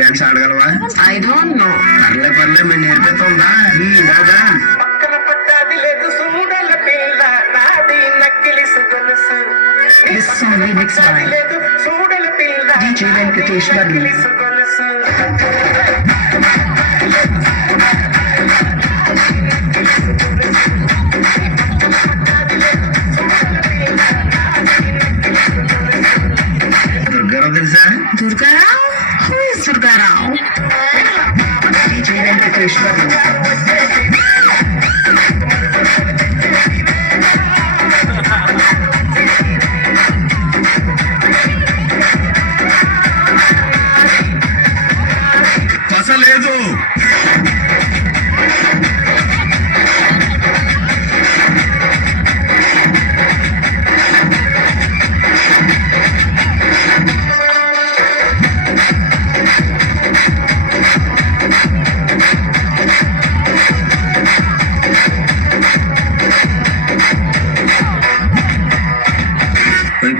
Dance ఆడగలవా? I don't know. పర్లే పర్లే మేము నేర్పిస్తుందా ఇలాగా. This song remixed by DJ Venkatesh Varma. Durgarao తెలుసా? Durgarao? Who is Durgarao? DJ Venkatesh Varma. లేదు.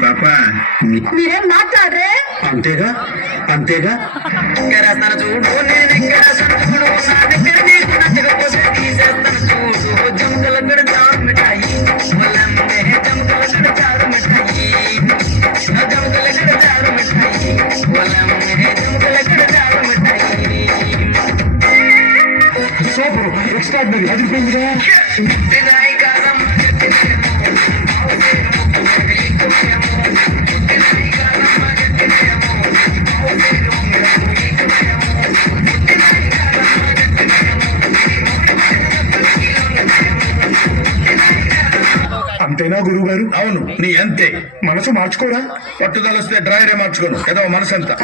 పాప మీరేం మాట్లాడరే? అంతేగా అంతేగా. సూపర్ ఎక్స్ట్రాడినరీ అదిరిపోయిందిగా. అంతేనా గురువు గారు? అవును, నీ అంతే. మనసు మార్చుకోరా? పట్టుదలొస్తే డ్రాయరే మార్చుకోను. ఏదో మనసంతా